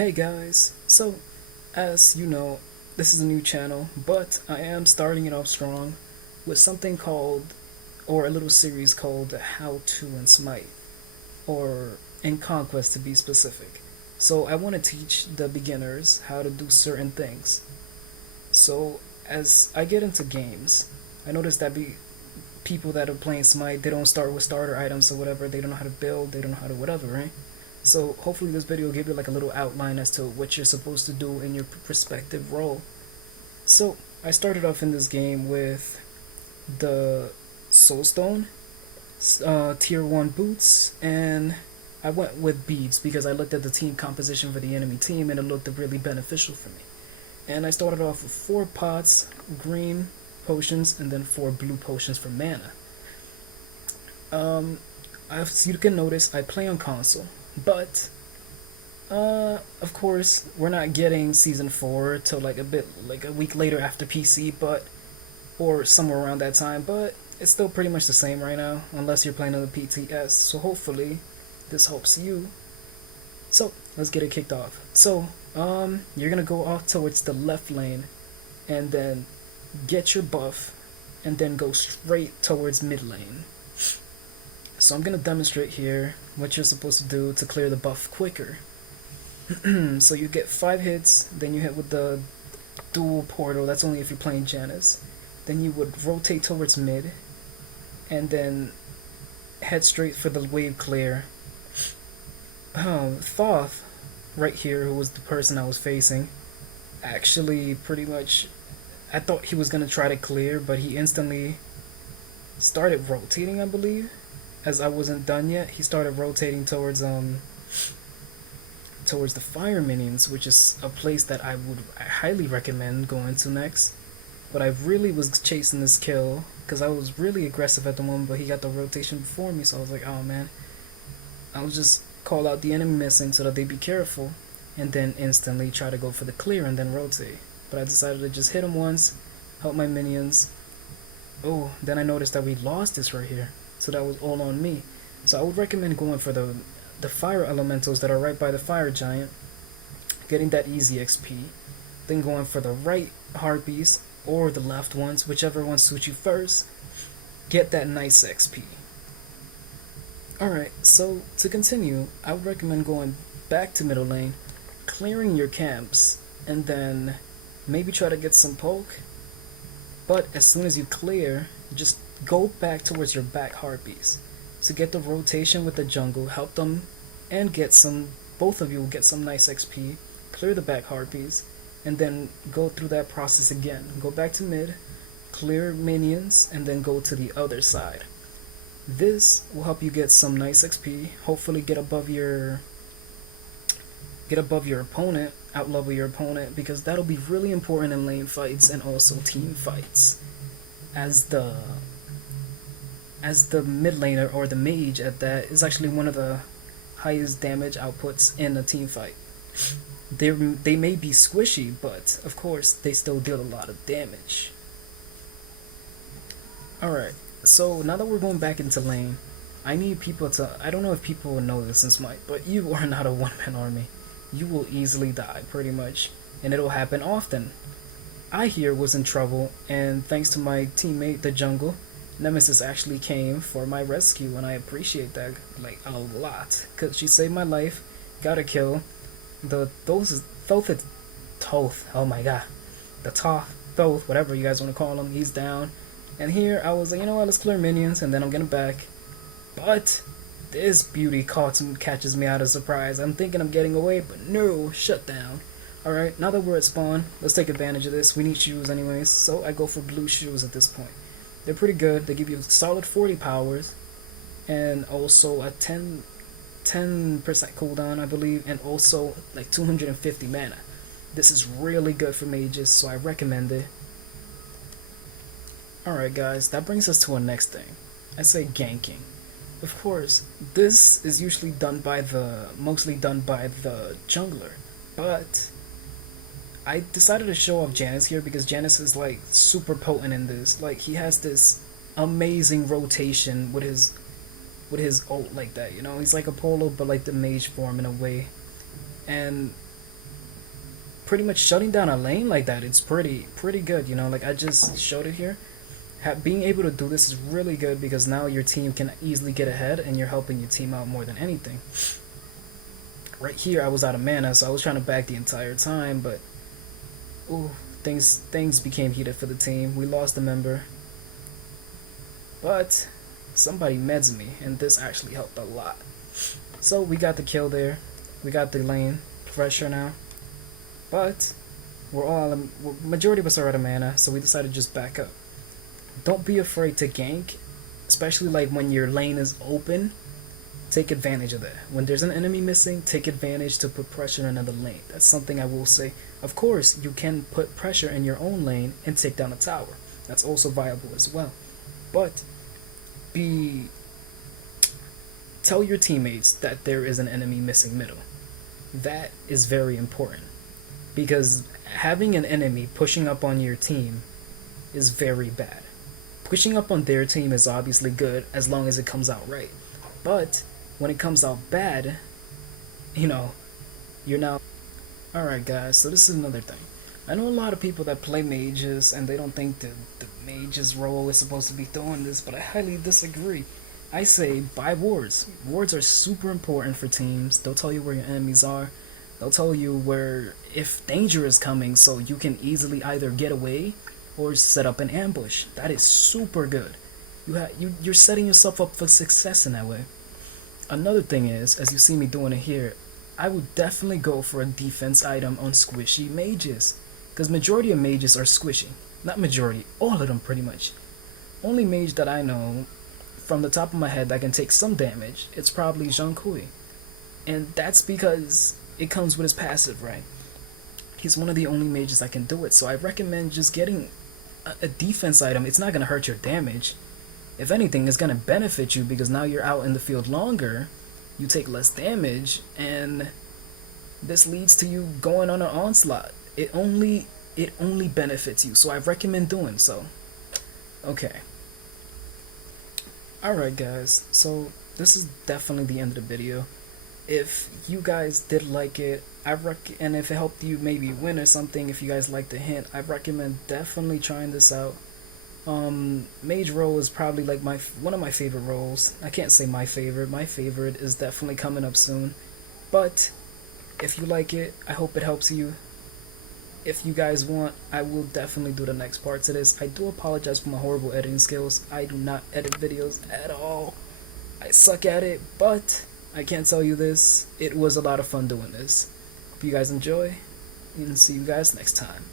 Hey guys, so as you know, this is a new channel, but I am starting it off strong with something called, or a little series called How to in Smite, or in Conquest to be specific. So I want to teach the beginners how to do certain things. So as I get into games, I notice that people that are playing Smite, they don't start with starter items or whatever, they don't know how to build, they don't know how to whatever, right? So hopefully this video will give you like a little outline as to what you're supposed to do in your respective role. So I started off in this game with the Soulstone, tier 1 boots, and I went with beads because I looked at the team composition for the enemy team and it looked really beneficial for me. And I started off with 4 pots, green potions, and then 4 blue potions for mana. As you can notice, I play on console, but of course, we're not getting season 4 till like a week later after PC, but or somewhere around that time. But it's still pretty much the same right now, unless you're playing on the PTS. So hopefully, this helps you. So let's get it kicked off. So you're gonna go off towards the left lane, and then get your buff, and then go straight towards mid lane. So I'm gonna demonstrate here what you're supposed to do to clear the buff quicker. So you get 5 hits, then you hit with the dual portal, that's only if you're playing Janice. Then you would rotate towards mid, and then head straight for the wave clear. Thoth, right here, who was the person I was facing, actually pretty much, I thought he was gonna try to clear, but he instantly started rotating, I believe. As I wasn't done yet, he started rotating towards the fire minions, which is a place that I highly recommend going to next. But I really was chasing this kill because I was really aggressive at the moment, but he got the rotation before me, so I was like, oh man, I'll just call out the enemy missing so that they be careful, and then instantly try to go for the clear and then rotate. But I decided to just hit him once, help my minions. Oh, then I noticed that we lost this right here, so that was all on me. So I would recommend going for the fire elementals that are right by the fire giant, getting that easy XP, then going for the right harpies or the left ones, whichever one suits you first, get that nice XP. Alright, so to continue, I would recommend going back to middle lane, clearing your camps, and then maybe try to get some poke. But as soon as you clear, just go back towards your back harpies. So get the rotation with the jungle, help them, and both of you will get some nice XP, clear the back harpies, and then go through that process again. Go back to mid, clear minions, and then go to the other side. This will help you get some nice XP, hopefully get above your opponent, outlevel your opponent, because that'll be really important in lane fights and also team fights. As the mid laner, or the mage at that, is actually one of the highest damage outputs in a team fight. They may be squishy, but of course they still deal a lot of damage. Alright, so now that we're going back into lane, I need people to, I don't know if people will know this in Smite, but you are not a one-man army. You will easily die, pretty much, and it'll happen often. I here was in trouble, and thanks to my teammate, the jungle, Nemesis actually came for my rescue, and I appreciate that like a lot, cause she saved my life, got a kill. Thoth, oh my god, the Thoth, whatever you guys want to call him, he's down. And here I was like, you know what, let's clear minions, and then I'm getting back. But this beauty catches me out of surprise. I'm thinking I'm getting away, but no, shut down. Alright, now that we're at spawn, let's take advantage of this. We need shoes anyways, so I go for blue shoes at this point. They're pretty good. They give you a solid 40 powers, and also a 10% cooldown, I believe, and also like 250 mana. This is really good for mages, so I recommend it. Alright guys, that brings us to our next thing. I say ganking. Of course, this is usually mostly done by the jungler, but I decided to show off Janice here because Janice is like super potent in this. Like, he has this amazing rotation with his ult like that, you know? He's like Apollo, but like the mage form in a way. And pretty much shutting down a lane like that, it's pretty good, you know. Like I just showed it here. Being able to do this is really good because now your team can easily get ahead and you're helping your team out more than anything. Right here I was out of mana, so I was trying to back the entire time, but ooh, things became heated for the team. We lost a member, but somebody meds me, and this actually helped a lot. So we got the kill there. We got the lane pressure now, but majority of us are out of mana, so we decided to just back up. Don't be afraid to gank, especially like when your lane is open. Take advantage of that. When there's an enemy missing, take advantage to put pressure in another lane. That's something I will say. Of course, you can put pressure in your own lane and take down a tower. That's also viable as well. But tell your teammates that there is an enemy missing middle. That is very important, because having an enemy pushing up on your team is very bad. Pushing up on their team is obviously good as long as it comes out right. But when it comes out bad, you know, you're now... Alright guys, so this is another thing. I know a lot of people that play mages and they don't think that the mage's role is supposed to be doing this, but I highly disagree. I say buy wards. Wards are super important for teams. They'll tell you where your enemies are. They'll tell you where, if danger is coming, so you can easily either get away or set up an ambush. That is super good. You're setting yourself up for success in that way. Another thing is, as you see me doing it here, I would definitely go for a defense item on squishy mages, because majority of mages are squishy. Not majority, all of them pretty much. Only mage that I know from the top of my head that can take some damage, it's probably Zhang Kui. And that's because it comes with his passive, right? He's one of the only mages that can do it, so I recommend just getting a defense item. It's not going to hurt your damage. If anything, it's going to benefit you because now you're out in the field longer, you take less damage, and this leads to you going on an onslaught. It only benefits you, so I recommend doing so. Okay. Alright guys, so this is definitely the end of the video. If you guys did like it, and if it helped you maybe win or something, if you guys liked the hint, I recommend definitely trying this out. Mage role is probably like one of my favorite roles. I can't say my favorite is definitely coming up soon, but if you like it, I hope it helps you. If you guys want, I will definitely do the next part to this. I do apologize for my horrible editing skills. I do not edit videos at all. I suck at it, but I can't tell you this, it was a lot of fun doing this. Hope you guys enjoy, and see you guys next time.